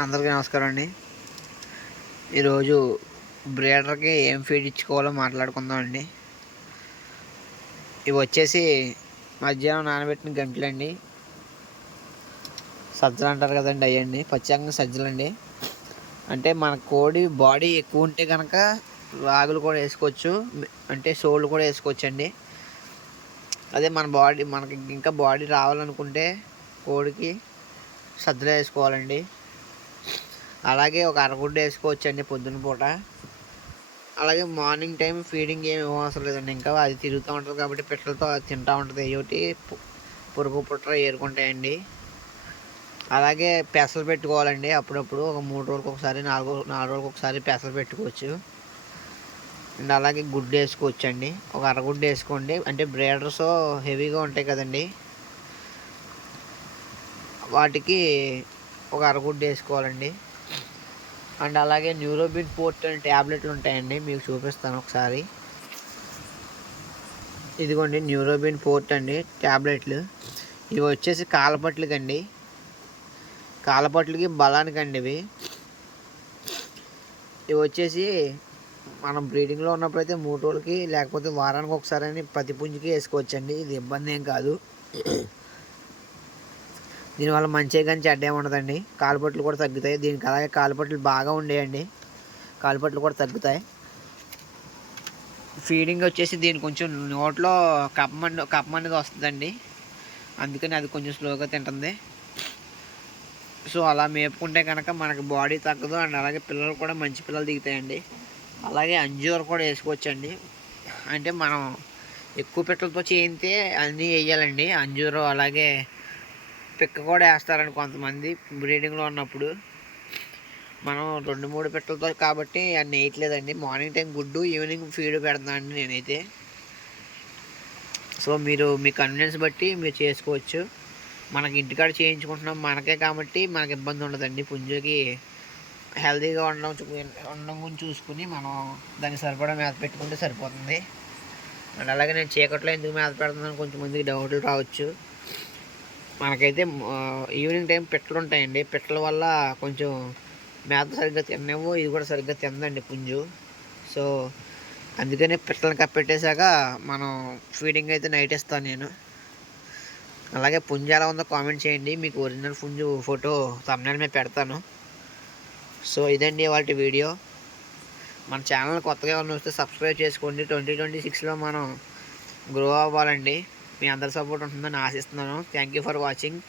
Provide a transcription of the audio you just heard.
అందరికీ నమస్కారం అండి. ఈరోజు బ్రీడర్కి ఏం ఫీడ్ ఇచ్చుకోవాలో మాట్లాడుకుందాం అండి. ఇవి వచ్చేసి మధ్యాహ్నం నానబెట్టిన గంటలండి, సజ్జలు అంటారు కదండి, అయ్యండి పచ్చంగా సజ్జలండి. అంటే మన కోడి బాడీ ఎక్కువ ఉంటే కనుక రాగులు కూడా వేసుకోవచ్చు, అంటే సోళ్ళు కూడా వేసుకోవచ్చు అండి. అదే మనకి ఇంకా బాడీ రావాలనుకుంటే కోడికి సజ్జలు వేసుకోవాలండి. అలాగే ఒక అరగుడ్డ వేసుకోవచ్చండి పొద్దున పూట. అలాగే మార్నింగ్ టైం ఫీడింగ్ ఏమి అవసరం లేదండి, ఇంకా అది తిరుగుతూ ఉంటుంది కాబట్టి పిట్టలతో తింటూ ఉంటుంది, ఏమిటి పురుగు పుట్ర ఏరుకుంటాయండి. అలాగే పెసలు పెట్టుకోవాలండి అప్పుడప్పుడు, ఒక 3 రోజులకు ఒకసారి, 4 రోజులకు ఒకసారి పెసలు పెట్టుకోవచ్చు. అండ్ అలాగే గుడ్డు వేసుకోవచ్చు అండి, ఒక అరగుడ్డు వేసుకోండి. అంటే బ్రీడర్స్ హెవీగా ఉంటాయి కదండి, వాటికి ఒక అరగుడ్డు వేసుకోవాలండి. అండ్ అలాగే న్యూరోబిన్ పోర్ట్ అనే ట్యాబ్లెట్లు ఉంటాయండి, మీకు చూపిస్తాను ఒకసారి. ఇదిగోండి న్యూరోబిన్ పోర్ట్ అండి ట్యాబ్లెట్లు. ఇవి వచ్చేసి కాలపట్లకండి, కాలపట్లకి బలానికండి. ఇవి వచ్చేసి మనం బ్రీడింగ్లో ఉన్నప్పుడు అయితే 3 రోజులకి లేకపోతే వారానికి ఒకసారి అని ప్రతి పుంజుకి వేసుకోవచ్చండి. ఇది ఇబ్బంది ఏం కాదు. దీనివల్ల మంచిగా కానీ చెడ్డ ఏమి ఉండదండి. కాలుపట్లు కూడా తగ్గుతాయి దీనికి. అలాగే కాలుపట్లు బాగా ఉండేయండి, కాలుపట్లు కూడా తగ్గుతాయి. ఫీడింగ్ వచ్చేసి దీనికి కొంచెం నోట్లో కప్పం అనేది వస్తుందండి, అందుకని అది కొంచెం స్లోగా తింటుంది. సో అలా మేపుకుంటే కనుక మనకి బాడీ తగ్గదు. అండ్ అలాగే పిల్లలు కూడా మంచి పిల్లలు దిగుతాయండి. అలాగే అంజూర కూడా వేసుకోవచ్చండి. అంటే మనం ఎక్కువ పిట్టలతో చేయితే అన్నీ వేయాలండి, అంజూరు అలాగే పిక్క కూడా వేస్తారండి కొంతమంది బ్రీడింగ్లో ఉన్నప్పుడు. మనం 2-3 పిట్టలతో కాబట్టి అన్నీ వేయట్లేదండి. మార్నింగ్ టైం గుడ్డు, ఈవినింగ్ ఫీడ్ పెడతానండి నేనైతే. సో మీరు మీ కన్వీనియన్స్ బట్టి మీరు చేసుకోవచ్చు. మనకి ఇంటికాడ చేయించుకుంటున్నాం మనకే కాబట్టి మనకి ఇబ్బంది ఉండదండి. పుంజుకి హెల్తీగా ఉండడం గురించి చూసుకుని మనం దానికి సరిపడా మేత పెట్టుకుంటే సరిపోతుంది. అండ్ అలాగే నేను చీకట్లో ఎందుకు మేత పెడుతున్నాను కొంచెం మందికి డౌట్లు రావచ్చు. మనకైతే ఈవినింగ్ టైం పిట్టలు ఉంటాయండి, పిట్టల వల్ల కొంచెం మేత సరిగ్గా తినవు, ఇది కూడా సరిగ్గా తిందండి పుంజు. సో అందుకనే పిట్టలను కప్పెట్టేశాక మనం ఫీడింగ్ అయితే నైట్ ఇస్తాను నేను. అలాగే పుంజు ఎలా ఉందో కామెంట్ చేయండి, మీకు ఒరిజినల్ పుంజు ఫోటో థంబ్నెయిల్ మీద పెడతాను. సో ఇదండి వాటి వీడియో. మన ఛానల్ కొత్తగా ఏమైనా వస్తే సబ్స్క్రైబ్ చేసుకోండి. 2026లో మనం గ్రో అవ్వాలండి. మీ అందరి సపోర్ట్ ఉంటుందని ఆశిస్తున్నాను. Thank you for watching.